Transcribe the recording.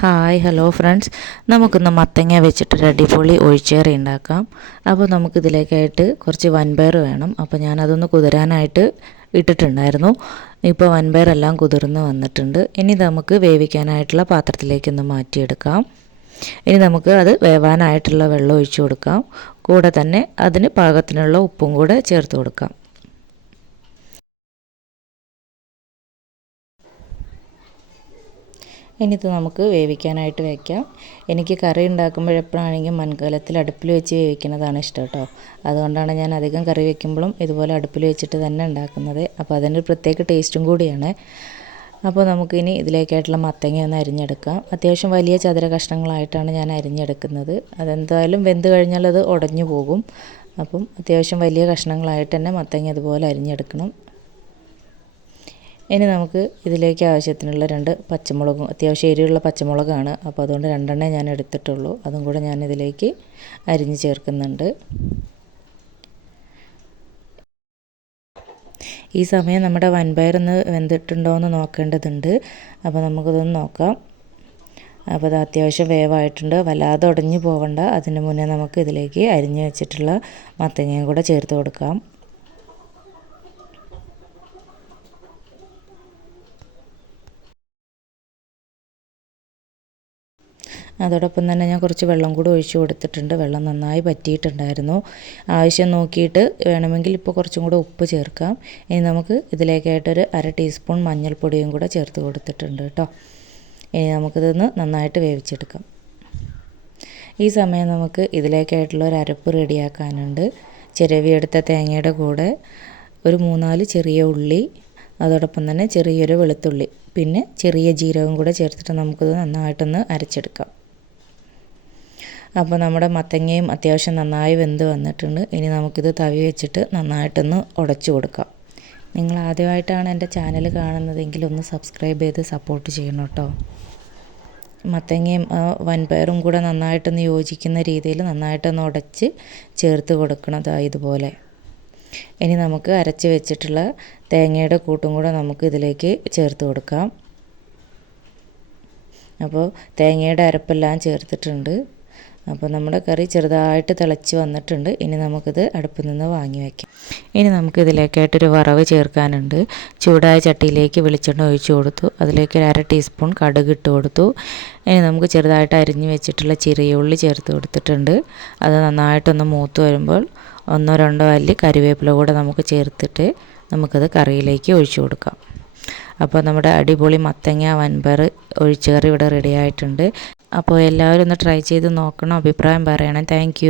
Hi hello friends, നമുക്കിന്ന് മത്തങ്ങ വെച്ചിട്ടൊരു അടിപൊളി ഒഴിച്ചേറി ഉണ്ടാക്കാം. അപ്പോൾ നമുക്കിതിലേക്കായിട്ട് കുറച്ച് വൻപയർ വേണം. അപ്പോൾ ഞാനതൊന്ന് കുതിരാനായിട്ട് ഇട്ടിട്ടുണ്ടായിരുന്നു. ഇപ്പോൾ വൻപയറെല്ലാം കുതിർന്ന് വന്നിട്ടുണ്ട്. ഇനി നമുക്ക് വേവിക്കാനായിട്ടുള്ള പാത്രത്തിലേക്കൊന്ന് മാറ്റിയെടുക്കാം. ഇനി നമുക്ക് അത് വേവാനായിട്ടുള്ള വെള്ളം ഒഴിച്ചു കൊടുക്കാം. കൂടെ തന്നെ അതിന് പാകത്തിനുള്ള ഉപ്പും കൂടെ ചേർത്ത് കൊടുക്കാം. ഇനി ഇത് നമുക്ക് വേവിക്കാനായിട്ട് വയ്ക്കാം. എനിക്ക് കറി ഉണ്ടാക്കുമ്പോൾ എപ്പോഴാണെങ്കിലും മൺകലത്തിൽ അടുപ്പിൽ വെച്ച് വേവിക്കുന്നതാണ് ഇഷ്ടം കേട്ടോ. അതുകൊണ്ടാണ് ഞാൻ അധികം കറി വയ്ക്കുമ്പോഴും ഇതുപോലെ അടുപ്പിൽ വെച്ചിട്ട് തന്നെ ഉണ്ടാക്കുന്നത്. അപ്പോൾ അതിൻ്റെ ഒരു പ്രത്യേക ടേസ്റ്റും കൂടിയാണ്. അപ്പോൾ നമുക്കിനി ഇതിലേക്കായിട്ടുള്ള മത്തങ്ങ ഒന്ന് അരിഞ്ഞെടുക്കാം. അത്യാവശ്യം വലിയ ചതുര കഷ്ണങ്ങളായിട്ടാണ് ഞാൻ അരിഞ്ഞെടുക്കുന്നത്. അതെന്തായാലും വെന്ത് കഴിഞ്ഞാൽ അത് ഉടഞ്ഞു പോകും. അപ്പം അത്യാവശ്യം വലിയ കഷ്ണങ്ങളായിട്ട് തന്നെ മത്തങ്ങ അതുപോലെ അരിഞ്ഞെടുക്കണം. ഇനി നമുക്ക് ഇതിലേക്ക് ആവശ്യത്തിനുള്ള 2 പച്ചമുളകും, അത്യാവശ്യം എരിവുള്ള പച്ചമുളകാണ്. അപ്പോൾ അതുകൊണ്ട് 2 ഞാൻ എടുത്തിട്ടുള്ളൂ. അതും കൂടെ ഞാനിതിലേക്ക് അരിഞ്ഞ് ചേർക്കുന്നുണ്ട്. ഈ സമയം നമ്മുടെ വൻപയറൊന്ന് വെന്തിട്ടുണ്ടോ എന്ന് നോക്കേണ്ടതുണ്ട്. അപ്പോൾ നമുക്കിതൊന്ന് നോക്കാം. അപ്പോൾ അത് അത്യാവശ്യം വേവായിട്ടുണ്ട്. വല്ലാതെ ഉടഞ്ഞു പോകണ്ട. അതിന് മുന്നേ നമുക്ക് ഇതിലേക്ക് അരിഞ്ഞ് വെച്ചിട്ടുള്ള മത്തങ്ങയും കൂടെ ചേർത്ത് കൊടുക്കാം. അതോടൊപ്പം തന്നെ ഞാൻ കുറച്ച് വെള്ളം കൂടി ഒഴിച്ച് കൊടുത്തിട്ടുണ്ട്. വെള്ളം നന്നായി പറ്റിയിട്ടുണ്ടായിരുന്നു. ആവശ്യം നോക്കിയിട്ട് വേണമെങ്കിൽ ഇപ്പോൾ കുറച്ചും കൂടെ ഉപ്പ് ചേർക്കാം. ഇനി നമുക്ക് ഇതിലേക്കായിട്ടൊരു 1/2 ടീസ്പൂൺ മഞ്ഞൾപ്പൊടിയും കൂടെ ചേർത്ത് കൊടുത്തിട്ടുണ്ട് കേട്ടോ. ഇനി നമുക്കിതൊന്ന് നന്നായിട്ട് വേവിച്ചെടുക്കാം. ഈ സമയം നമുക്ക് ഇതിലേക്കായിട്ടുള്ള ഒരു അരപ്പ് റെഡിയാക്കാനുണ്ട്. ചിരവിയെടുത്ത തേങ്ങയുടെ കൂടെ ഒരു 3-4 ചെറിയ ഉള്ളി, അതോടൊപ്പം തന്നെ ചെറിയൊരു വെളുത്തുള്ളി, പിന്നെ ചെറിയ ജീരകം കൂടെ ചേർത്തിട്ട് നമുക്കിത് നന്നായിട്ടൊന്ന് അരച്ചെടുക്കാം. അപ്പോൾ നമ്മുടെ മത്തങ്ങയും അത്യാവശ്യം നന്നായി വെന്ത് വന്നിട്ടുണ്ട്. ഇനി നമുക്കിത് തവി വെച്ചിട്ട് നന്നായിട്ടൊന്ന് ഉടച്ചു കൊടുക്കാം. നിങ്ങൾ ആദ്യമായിട്ടാണ് എൻ്റെ ചാനൽ കാണുന്നതെങ്കിൽ ഒന്ന് സബ്സ്ക്രൈബ് ചെയ്ത് സപ്പോർട്ട് ചെയ്യണം കേട്ടോ. മത്തങ്ങയും വൻപയറും കൂടെ നന്നായിട്ടൊന്ന് യോജിക്കുന്ന രീതിയിൽ നന്നായിട്ടൊന്ന് ഉടച്ച് ചേർത്ത് കൊടുക്കണം. ഇതുപോലെ. ഇനി നമുക്ക് അരച്ച് വെച്ചിട്ടുള്ള തേങ്ങയുടെ കൂട്ടും കൂടെ നമുക്ക് ഇതിലേക്ക് ചേർത്ത് കൊടുക്കാം. അപ്പോൾ തേങ്ങയുടെ അരപ്പെല്ലാം ചേർത്തിട്ടുണ്ട്. അപ്പോൾ നമ്മുടെ കറി ചെറുതായിട്ട് തിളച്ച് വന്നിട്ടുണ്ട്. ഇനി നമുക്കിത് അടുപ്പിൽ നിന്ന് വാങ്ങി വയ്ക്കാം. ഇനി നമുക്ക് ഇതിലേക്കായിട്ടൊരു വറവ് ചേർക്കാനുണ്ട്. ചൂടായ ചട്ടിയിലേക്ക് വെളിച്ചെണ്ണ ഒഴിച്ചു കൊടുത്തു. അതിലേക്ക് 1/2 ടീസ്പൂൺ കടുക് ഇട്ട് കൊടുത്തു. ഇനി നമുക്ക് ചെറുതായിട്ട് അരിഞ്ഞ് വെച്ചിട്ടുള്ള ചെറിയ ഉള്ളി ചേർത്ത് കൊടുത്തിട്ടുണ്ട്. അത് നന്നായിട്ടൊന്ന് മൂത്ത് വരുമ്പോൾ 1-2 അല്ലി കറിവേപ്പില കൂടെ നമുക്ക് ചേർത്തിട്ട് നമുക്കത് കറിയിലേക്ക് ഒഴിച്ചു കൊടുക്കാം. അപ്പോൾ നമ്മുടെ അടിപൊളി മത്തങ്ങ വൻപയർ ഒഴിച്ചുകറി ഇവിടെ റെഡി ആയിട്ടുണ്ട്. അപ്പോൾ എല്ലാവരും ഒന്ന് ട്രൈ ചെയ്ത് നോക്കണം, അഭിപ്രായം പറയണം. താങ്ക്